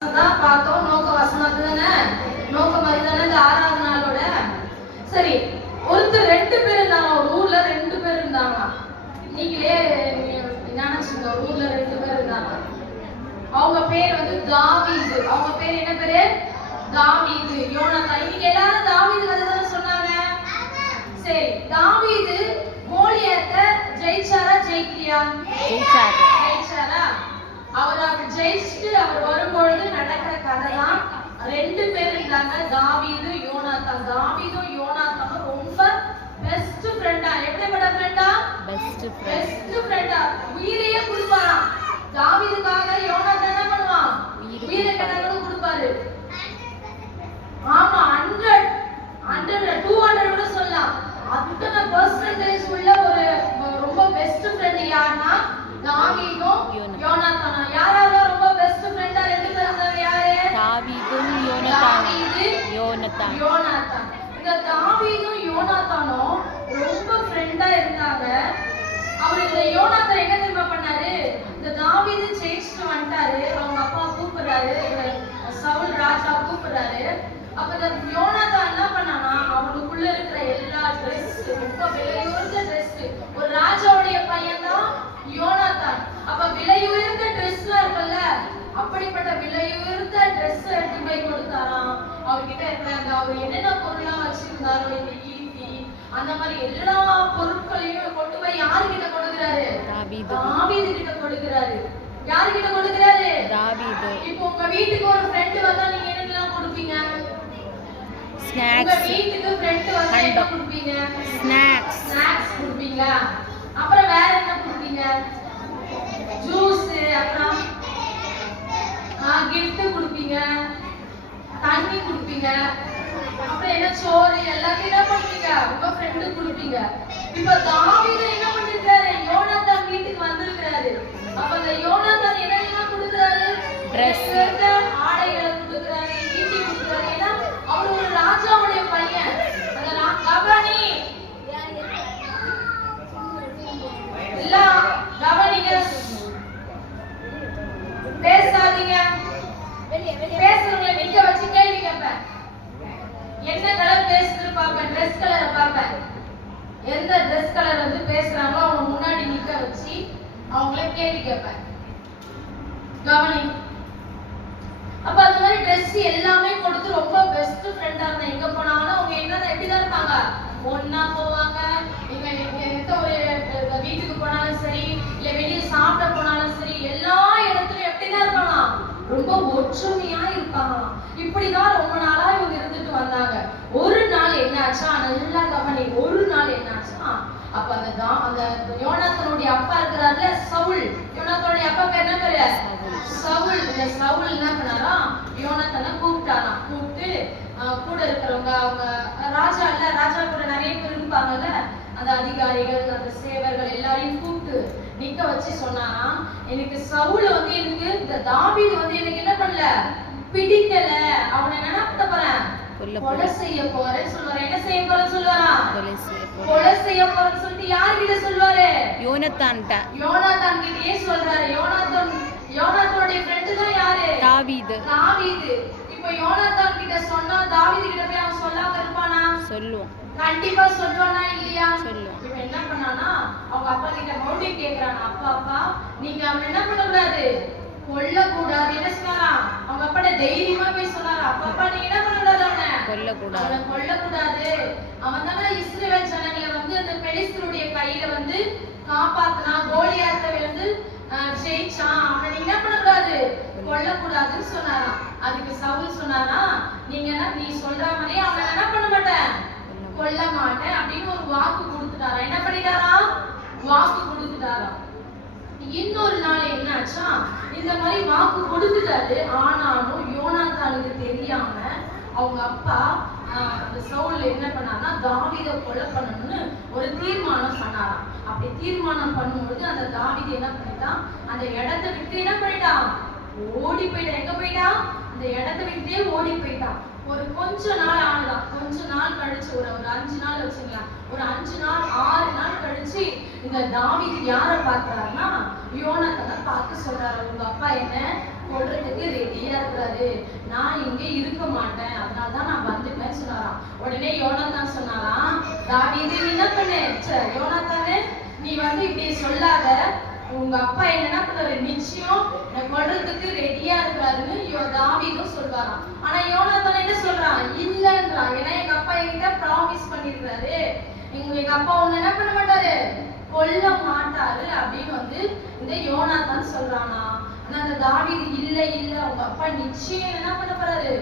பார்த்தோம். நோக்க வசனம் தானே, நோக்கம் அதுதானே இந்த 6வது நாளோட. சரி, ஒருத்தர் 2 பேர் இருந்தாங்க. ஒரு ஊர்ல 2 பேர் இருந்தாங்க. நீங்களே நினைச்சுங்க, ஒரு ஊர்ல 2 பேர் இருந்தாங்க. அவங்க பேர் வந்து தாவீது. அவங்க பேர் என்ன பேரு? தாவீது, யோனாத்தான். இன்னைக்கு எல்லாரும் தாவீது கதை தானே சொன்னாங்க. சரி, தாவீது கோலியாத்தை ஜெயிச்சாரா ஜெயிக்கலையா? ஜெயிச்சாரா? அவர் ஜெயிச்சுட்டு அவர் வரும்பொழுது நடக்கிற கதை தான். 2 பேர் இருந்தாங்க, தாவீது யோனாத்தான். தாவீதும் யோனாத்தானும் ரொம்ப பெஸ்ட் ஃப்ரெண்டா. எப்படிப்பட்ட ஃப்ரெண்டா? பெஸ்ட் ஃப்ரெண்டா. உயிரையே கொடுப்பாராம். தாவீதுக்காக யோனாத்தான் என்ன பண்ணுவான்? உயிரை கணக்கு கொடுப்பாரு. ஆமா, 100 200 கூட சொல்லலாம். அத்தனை பெர்சன்டேஜ் உள்ள ஒரு ரொம்ப பெஸ்ட் ஃப்ரெண்ட் யாருன்னா தாவீதும் யோனாத்தானும். யாரால ரொம்ப பெஸ்ட் ஃப்ரெண்டா 2 பேர் இருந்தாங்க? யாரு? தாவீதும் யோனாத்தான். இந்த தாவீதும் யோனாத்தானும் ரொம்ப ஃப்ரெண்டா இருந்தாங்க. அவர் இந்த யோனாத்தான் என்ன தெரியுமா பண்ணாரு? இந்த தாவீது ஜெயிச்சுட்டு வந்துட்டாரு. அவங்க அப்பா கூப்பிடுறாரு, சவுல் ராஜா கூப்பிடுறாரு. அப்ப இந்த யோனாத்தான் என்ன பண்ணானா, அவனுக்குள்ள இருக்கிற எல்லா ட்ரெஸ், ரொம்ப விலையுயர்ந்த ட்ரெஸ், ஒரு ராஜாவுடைய பையன் தான் யோனாத்தான். அப்ப விலையுயர்ந்த ட்ரெஸ்லாம் இருக்குல்ல, அப்படிப்பட்ட விலையுயர்ந்த ட்ரெஸ் எடுத்து போய் கொடுத்தாராம். அவர்கிட்ட இருக்கிற அந்த அவர் என்னென்ன பொருள்லாம் வச்சிருந்தாரோ, இந்த ஈட்டி அந்த மாதிரி எல்லா பொருட்களையும் கொண்டு போய் யாருக்கிட்ட கொடுக்கிறாரு? தாவீது கிட்ட கொடுக்கிறாரு. யாருக்கிட்ட கொடுக்கிறாரு? தாவீது. இப்போ உங்க வீட்டுக்கு ஒரு ஃப்ரெண்ட் வந்தா நீங்க என்னெல்லாம் கொடுப்பீங்க? ஸ்நாக்ஸ். உங்க வீட்டுக்கு ஃப்ரெண்ட் வந்தா என்ன கொடுப்பீங்க? ஸ்நாக்ஸ் கொடுப்பீங்களா? அப்புறம் வேற என்ன கொடுப்பீங்க? ஜூஸ், அப்புறம் gift கொடுப்பீங்க, தண்ணி கொடுப்பீங்க, அப்புறம் என்ன சோறு, எல்லாத்தையும் என்ன பண்ணுவீங்க? உங்க ஃப்ரெண்டுக்கு கொடுப்பீங்க. இப்ப தாவீது என்ன பண்ணிருக்காரு? யோனாத்தான் வீட்டுக்கு வந்திருக்காரு. அப்ப அந்த யோனாத்தான் என்னெல்லாம் கொடுக்கிறாரு? ட்ரெஸ், ஆடைகளை கொடுக்கிறாரு, ஈட்டி கொடுக்கிறாரு. ஏன்னா அவர் ஒரு ராஜாவுடைய பையன். அந்த கவனி எல்லாம் கவனிங்க, பேசாதீங்க. பேசுறவங்களை நிக்க வச்சு கேள்வி கேட்பேன். என்ன கலர் பேசுறது பாப்பேன், ட்ரெஸ் கலரை பாப்பேன். எந்த ட்ரெஸ் கலர் வந்து பேசுறாங்களோ அவங்க முன்னாடி நிக்க வச்சு அவங்கள கேள்வி கேட்பேன். கவனி. அப்ப அந்த மாதிரி ட்ரெஸ் எல்லாமே கொடுத்து ரொம்ப பெஸ்ட் ஃப்ரெண்டா இருந்தா, எங்க போனாலும் அவங்க என்ன எப்படிதான் இருப்பாங்க? ஒன்னா போவாங்க. எங்க எந்த ஒரு வீட்டுக்கு போனாலும் சரி, இல்ல வெளியே சாப்பிட போனாலும் சரி, எல்லா இடத்துலயும் எப்படிதான் இருப்பாங்க? ரொம்ப ஒற்றுமையா இருப்பாங்க. இப்படிதான் ரொம்ப நாளா இவங்க இருந்துட்டு வந்தாங்க. ஒரு நாள் என்னாச்சா, நல்லா கவனி. ஒரு நாள் என்னாச்சா, அப்ப அந்த யோனாத்தானுடைய அப்பா இருக்கிறாருல, சவுல். யோனாத்தானுடைய அப்பா பேர் என்ன பேரு? சவுல். இந்த சவுல் என்ன பண்ணாரா, யோனாத்தானை கூப்பிட்டாராம். கூப்பிட்டு கூட இருக்கிறவங்க, அவங்க ராஜா இல்ல, ராஜா கூட நிறைய பேர் இருப்பாங்கல்ல, அந்த அதிகாரிகள், அந்த சேவர்கள் எல்லாரையும் கூப்பிட்டு நிக்க வச்சு சொன்னாராம், எனக்கு சவுல் வந்து எனக்கு இந்த தாவீது வந்து எனக்கு என்ன பண்ணல, பிடிக்கல. அவனை என்ன பண்ண போறேன்? கொலை செய்ய போறேன்னு சொல்லுவாரு. என்ன செய்ய போறேன்னு சொல்லுவாரா? கொலை செய்ய போறேன்னு சொல்லிட்டு யார்கிட்ட சொல்லுவாரு? யோனாத்தான் கிட்டயே சொல்றாரு. யோனாத்தானுடைய ஃப்ரெண்ட் தான் யாரு? தாவீது. இப்போ யோனாத்தான் கிட்ட சொன்னா தாவீது கிட்ட போய் அவன் சொல்லாம இருப்பானா? சொல்லுவான். கண்டிப்பா சொல்லுவானா இல்லையா? சொல்லுவான். இப்போ என்ன பண்ணானா, அவங்க அப்பா கிட்ட மறுபடியும் கேக்குறானா, அப்பா நீங்க அவன் என்ன பண்ணக்கூடாது? கொல்ல கூடாது. என்ன சொன்னாரா? அவங்க அப்பாட்ட தைரியமா போய் சொன்னாரா, அப்பா நீங்க என்ன பண்ணக்கூடாது? அவனை கொல்ல கூடாது. அவன் தானே இஸ்ரவேல் ஜனங்களை வந்து அந்த பெலிஸ்தருடைய கையில வந்து காப்பாத்தினா, கோலியாத்தை வந்து ஜெயிச்சான். அவனை நீங்க என்ன பண்ணக்கூடாது? கொல்ல கூடாதுன்னு சொன்னாராம். அதுக்கு சவுல் சொன்னாரா, நீ சொல்ற மாதிரி அவனை என்ன பண்ண மாட்டேன், கொல்ல மாட்டேன் அப்படின்னு ஒரு வாக்கு கொடுத்துட்டாரா. என்ன பண்ணிட்டாராம்? வாக்கு கொடுத்துட்டாராம். இன்னொரு நாள் என்னாச்சா, இந்த மாதிரி வாக்கு கொடுத்துட்டாரு. ஆனாலும் யோனாத்தானுக்கு தெரியாம அவங்க அப்பா அந்த சவுல் என்ன பண்ணாருன்னா, தாவீதை கொலை பண்ணணும்னு ஒரு தீர்மானம் பண்ணாராம். அப்படி தீர்மானம் பண்ணும்போது அந்த தாவீது என்ன பண்ணிட்டான், அந்த இடத்தை விட்டு என்ன பண்ணிட்டான்? ஓடி போயிட்டான். எங்க போயிட்டான்? அந்த இடத்தை விட்டே ஓடி போயிட்டான். ஒரு கொஞ்ச நாள் ஆனதான். கொஞ்ச நாள் கழிச்சு, ஒரு 5 நாள் வச்சுக்கலாம், ஒரு 5 நாள் 6 நாள் கழிச்சு இந்த தாவீது யாரை பார்க்கிறாருன்னா, யோனாத்தானை பார்த்து சொல்றாரு, உங்க அப்பா என்ன கொல்றதுக்கு ரெடியா இருக்கிறாரு. நான் இங்க இருக்க மாட்டேன், அதனாலதான் நான் வந்துட்டேன்னு சொன்னாராம். உடனே யோனாத்தான் சொன்னாராம், தாவீது நீ என்ன பண்ணு, யோனாத்தானே நீ வந்து இப்படி சொல்லாத, உங்க அப்பா என்ன பண்றாரு, நிச்சயம் கொல்றதுக்கு ரெடியா இருக்கிறாருன்னு தாவீதும் சொல்வாராம். ஆனா யோனாத்தான் என்ன சொல்றான், இல்லன்றான். ஏன்னா எங்க அப்பா என்கிட்ட ப்ராமிஸ் பண்ணிருக்காரு, எங்க அப்பா உன்னை என்ன பண்ண மாட்டாரு, கொல்ல மாட்டாரு அப்படின்னு வந்து இந்த யோனாத்தான் சொல்றானா. ஆனா அந்த தாவீது இல்ல இல்ல உங்க அப்பா நிச்சயம் என்ன பண்ண போறாரு,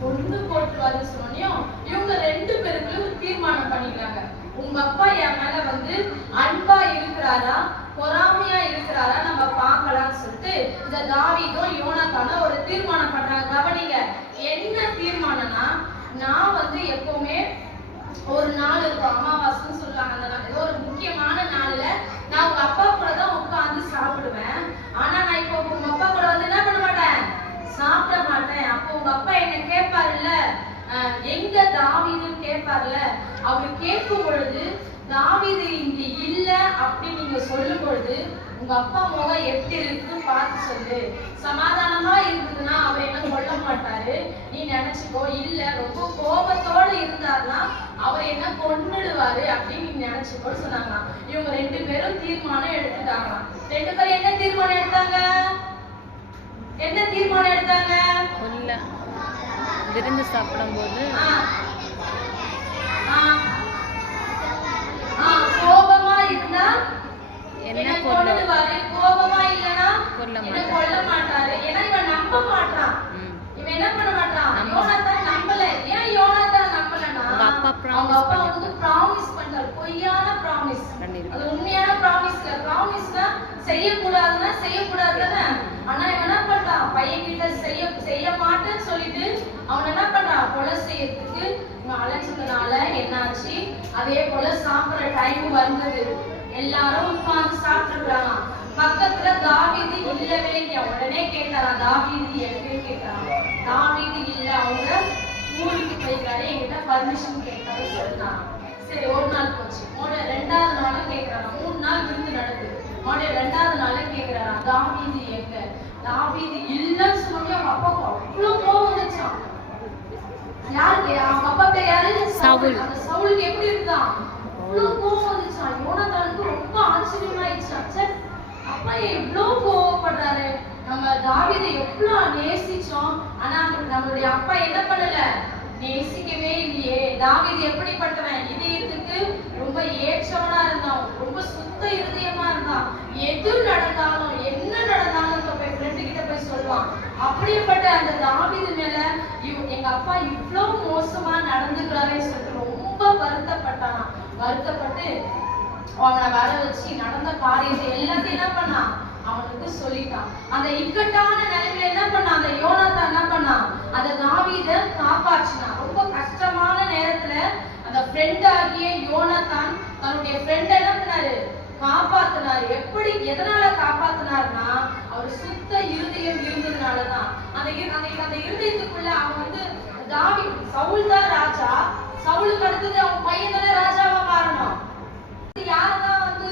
கொண்டு போட்டுருவாருன்னு சொன்னோம். இவங்க 2 பேருக்குள்ள ஒரு தீர்மானம் பண்ணிக்கிறாங்க. உங்க அப்பா என் மேல வந்து அன்பா இருக்கிறாரா பொறாமையா இருக்கிறாரா நம்ம பார்க்கலாம்னு சொல்லிட்டு இந்த தாவீதும் யோனாத்தானும் ஒரு தீர்மானம் பண்றாங்க. கவனிங்க, என்ன தீர்மானம்னா, நான் வந்து எப்பவுமே ஒரு நாள் இருக்கும், அமாவாசைன்னு சொல்லுவாங்க, அந்த நாள் ஏதோ ஒரு முக்கியமான நாள்ல நான் உங்க அப்பா கூட தான் உட்கார்ந்து சாப்பிடுவேன். ஆனா நான் இப்போ உங்க அப்பா கூட வந்து என்ன பண்ண மாட்டேன், சாப்பிட மாட்டேன். அப்போ உங்க அப்பா என்ன கேட்பாருல்ல, எங்க தாவீதுன்னு கேட்பார்ல, அவரு கேட்கும் பொழுது தாவீது இங்க இல்ல அப்படின்னு நீங்க சொல்லும் பொழுது உங்க அப்பா முகம் எப்படி இருக்குன்னு பார்த்து சொல்லு. சமாதானமா இருந்ததுன்னா அவர் என்ன கொல்ல மாட்டாரு, நீ நினைச்சுக்கோ. இல்ல ரொம்ப கோபத்தோட இருந்தாருன்னா அவர் என்ன கொன்னுடுவாரு அப்படின்னு நீ நினைச்சுக்கோன்னு சொன்னாங்க. இவங்க 2 பேரும் தீர்மானம் எடுத்துட்டாங்க. 2 பேரும் என்ன தீர்மானம் எடுத்தாங்க, என்ன தீர்மானம் எடுத்தாங்க, விருந்து சாப்பிடும் போது கோபமா இருந்தா என்ன கொல்லுவாரு, கோபமா இல்லனா கொல்ல மாட்டாரு. ஏன்னா இவன் நம்ப மாட்டான், இவன் என்ன பண்ண மாட்டான், யோனாத்தான் நம்பல. ஏன் யோனாத்தான் நம்பலன்னா அவங்க அப்பா வந்து ப்ராமிஸ் பண்றாரு, பொய்யான ப்ராமிஸ். அது உண்மையான ப்ராமிஸ் இல்ல. ப்ராமிஸ்னா செய்யக்கூடாதுன்னா செய்யக்கூடாதுன்னு. ஆனா இவன் என்ன பண்றான், பையன் கிட்ட செய்ய மாட்டேன்னு சொல்லிட்டு அவன் என்ன பண்றான், கொலை செய்யறதுக்கு இவன் அழைச்சதுனால என்னாச்சு, அதே போல சாப்பிடுற டைம் வந்தது. எல்லாரும் உட்கார்ந்து சாப்பிட்டுறாங்க. பக்கத்துல தாவீது இல்லவே இல்லையா. உடனே கேட்டாராம், தாவீது எங்கே கேட்டாராம். தாவீது இல்ல, அவங்க ஊருக்கு போய்க்கிறாரு, என்கிட்ட பர்மிஷன் கேட்டாரு சொன்னான். சரி, ஒரு நாள் போச்சு. 2வது நாளும் கேட்கிறாராம். 3 நாள் விருந்து நடக்குது. 2வது நாளும் கேட்கிறாராம், தாவீது எங்க. தாவீது இல்லன்னு சொல்லி அவங்க அப்பாவுக்கு அவ்வளவு கோவம் வந்துச்சான். யாருக்கு, அவங்க அப்பா பேர் யாரு, சவுல். அந்த சவுலுக்கு எப்படி இருந்தான், அவ்வளவு கோவம் வந்துச்சான். யோனாத்தானுக்கு ரொம்ப ஆச்சரியமாயிடுச்சு. அப்பா எவ்வளவு கோவப்படுறாரு, நம்ம தாவீதை எவ்வளவு நேசிச்சோம், ஆனா நம்மளுடைய அப்பா என்ன பண்ணல, நேசிக்கவே இல்லையே. தாவீது எப்படிப்பட்டவன், இதயத்துக்கு ரொம்ப ஏற்றவனா இருந்தான், ரொம்ப சுத்த இருதயமா இருந்தான். எது நடந்தாலும் என்ன நடந்தாலும் ஃப்ரெண்டு கிட்ட போய் சொல்லுவான். அப்படிப்பட்ட அந்த தாவீது மேல எங்க அப்பா இவ்வளவு மோசமா நடந்துக்கிறாரே சொல்லிட்டு ரொம்ப வருத்தப்பட்டான். வருத்தப்பட்டு அவனை வர வச்சு நடந்த காரியத்தை எல்லாத்தையும் என்ன பண்ணான், அவனுக்கு சொல்லிட்டான். அந்த இக்கட்டான நிலைமையில என்ன பண்ணான், அந்த யோனாத்தான் என்ன பண்ணான், அந்த தாவீதை காப்பாற்றினான். ரொம்ப கஷ்டமான நேரத்துல அந்த ஃப்ரெண்ட் ஆகிய யோனாத்தான் தன்னுடைய ஃப்ரெண்ட் என்ன பண்ணாரு, காப்பாத்தினாரு. எப்படி, எதனால காப்பாத்தினார்னா, அவர் சுத்த இருதயம் இருந்ததுனாலதான். அந்த இருதயத்துக்குள்ள அவன் வந்து சவுல் தான் ராஜா, சவுலுக்கு அடுத்தது அவன் பையன் தானே ராஜாவா மாறணும். யாரதான் வந்து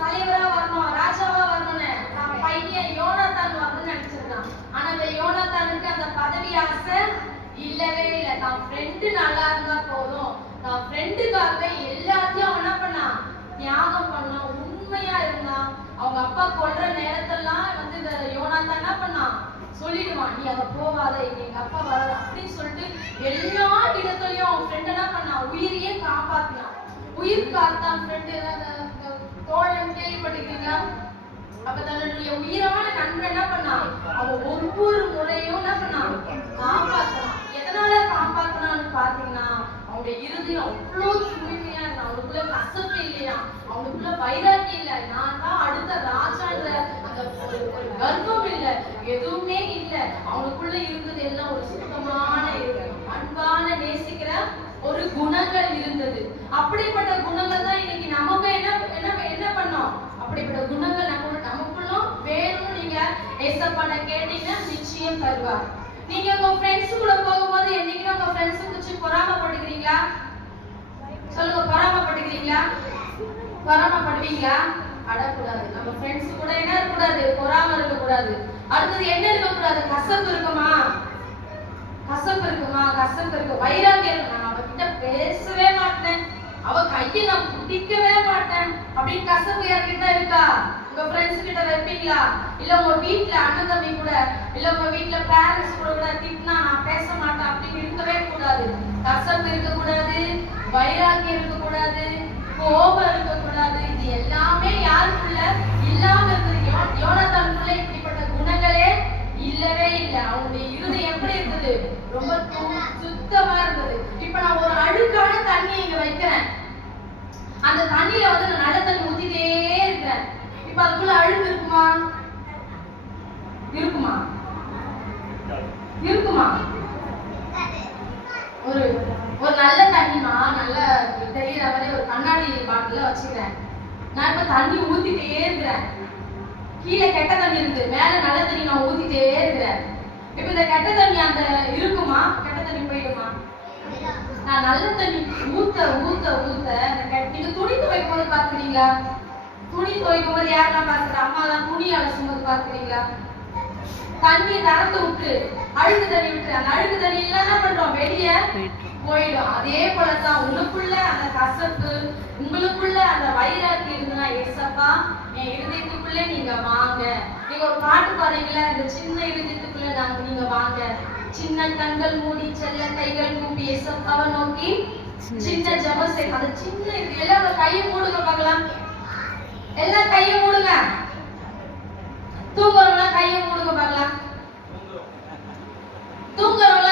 தலைவரா வரணும், ராஜாவா வரணும்னு பையன் யோனாத்தான் வரணும்னு நினைச்சிருக்கான். ஆனா அந்த யோனாத்தானுக்கு அந்த பதவி ஆசை இல்லவே இல்லை. தான் ஃப்ரெண்டு நல்லா இருந்தா போதும், தான் ஃப்ரெண்டுக்காக எல்லாத்தையும் அவன் என்ன பண்ணான், தியாகம் பண்ணான், உண்மையா இருந்தான். அவங்க அப்பா கொல்ற நேரத்தெல்லாம் வந்து இந்த யோனாத்தான் என்ன பண்ணான், சொல்லிடுவான், நீ அங்க போகாத, எங்க அப்பா வர அப்படின்னு சொல்லிட்டு எல்லா இடத்துலயும் அவன் ஃப்ரெண்ட் என்ன பண்ணான், உயிரையே காப்பாத்தினான். உயிர் காத்தான் ஃப்ரெண்டு. தோழன் கேள்விப்பட்டிருக்கீங்களா? அப்ப தன்னுடைய உயிரான நண்பன் என்ன பண்ணான், அவன் ஒவ்வொரு முறையும் என்ன பண்ணான், காப்பாத்தினான். எதனால காப்பாத்தினான்னு பாத்தீங்கன்னா, அவனுடைய இருதயம் அவ்வளவு தூய்மையா இருந்தான். அவனுக்குள்ள கசப்பு இல்லையா, அவனுக்குள்ள வைராக்கியம் இல்ல, நான் தான் அடுத்த ராஜான்ற அந்த ஒரு கர்வம் இல்ல, எதுவுமே இல்ல. அவனுக்குள்ள இருந்தது எல்லாம் ஒரு சுத்தமான அன்பான நேசிக்கிற ஒரு குணங்கள் இருந்தது. அப்படிப்பட்ட குணங்கள் தான் இன்னைக்கு நமக்கு என்ன பண்ணோம், அப்படிப்பட்ட குணங்கள் நமக்குள்ளும் வேணும்னு நீங்க ஏசப்பாட்ட கேட்டீங்கன்னா நிச்சயம் தருவார். நீங்க உங்க ஃப்ரெண்ட்ஸ் கூட போகும்போது என்னைக்கு உங்க ஃப்ரெண்ட்ஸ் குறிச்சு பொறாமப்படுகிறீங்களா? சொல்லுங்க, பொறாமப்படுகிறீங்களா? பொறாமப்படுவீங்களா? அடக்கூடாது. நம்ம ஃப்ரெண்ட்ஸ் கூட என்ன இருக்கக்கூடாது, பொறாம இருக்கக்கூடாது. அடுத்தது என்ன இருக்கக்கூடாது? கசப்பு இருக்குமா? கசப்பு இருக்குமா? கசப்பு இருக்கு. வைராகியம் இருக்கு. நான் அவகிட்ட பேசவே மாட்டேன், அவ கையை நான் பிடிக்கவே மாட்டேன் அப்படின்னு கசப்பு யார்கிட்ட இருக்கா? உங்க ஃப்ரெண்ட்ஸ் கிட்ட வைப்பீங்களா? இல்ல உங்க வீட்ல அண்ணன் தம்பி கூட, இல்ல உங்க வீட்ல பேரண்ட்ஸ் கூட திட்டினா நான் பேச மாட்டேன் அப்படின்னு இருக்கவே கூடாது. கசப்பு இருக்க கூடாது, வைராகியம் இருக்க கூடாது, கோபம் இருக்க கூடாது. இது எல்லாமே யாருக்குள்ள இல்லாம இருக்குது? யோனத்தானுக்குள்ள இப்படிப்பட்ட குணங்களே இல்லவே இல்லை. அவனுடைய இருதயம் எப்படி இருக்குது? ரொம்ப சுத்தமா இருந்தது. இப்ப நான் ஒரு அழுக்கான தண்ணியை இங்க வைக்கிறேன், அந்த தண்ணியில வந்து நான் நல்ல தண்ணி ஊத்திட்டே இருக்கிறேன். இப்ப அதுக்குள்ள அழுக்கு இருக்குமா? இருக்குமா? இருக்குமா? ஒரு ஒரு நல்ல தண்ணிமா, நல்ல தெரியற மாதிரி ஒரு கண்ணாடி பாட்டில வச்சுக்கிறேன். நான் இப்ப தண்ணி ஊத்திட்டே இருக்கிறேன். கீழே கெட்ட தண்ணி இருக்கு, மேல நல்ல தண்ணி நான் ஊத்திட்டே இருக்கிறேன். இப்ப இந்த கெட்ட தண்ணி அந்த இருக்குமா? கெட்ட தண்ணி போயிடுமா? நான் நல்ல தண்ணி ஊத்த ஊத்த ஊத்த நீங்க துணி துவைக்கும் போது பாத்துக்கிறீங்களா? துணி துவைக்கும் போது யாரெல்லாம் பாத்துக்கிறா? அம்மா எல்லாம் துணி அலசும் போது பாத்துக்கிறீங்களா? தண்ணி திறந்து விட்டு அழுக்கு தண்ணி விட்டு அந்த அழுக்கு தண்ணி எல்லாம் என்ன பண்றோம்? வெளியே போயிடும். அதே போலதான் உங்களுக்குள்ள அந்த கசப்பு, உங்களுக்குள்ள அந்த வைராகியம் இருக்குன்னா, ஏசப்பா என் இருதயத்துக்குள்ள நீங்க வாங்க. நீங்க ஒரு பாட்டு பாருங்களா, இந்த சின்ன இருதயத்துக்குள்ள நீங்க வாங்க. சின்ன கண்கள் மூடி செல்ல கைகள் கூப்பி ஏசப்பாவை நோக்கி சின்ன ஜெபம் செய். அந்த சின்ன இது எல்லாம் கையை மூடுங்க பார்க்கலாம். எல்லாம் கையை மூடுங்க. தூங்குறவங்க கையை மூடுங்க பார்க்கலாம். தூங்குறவங்க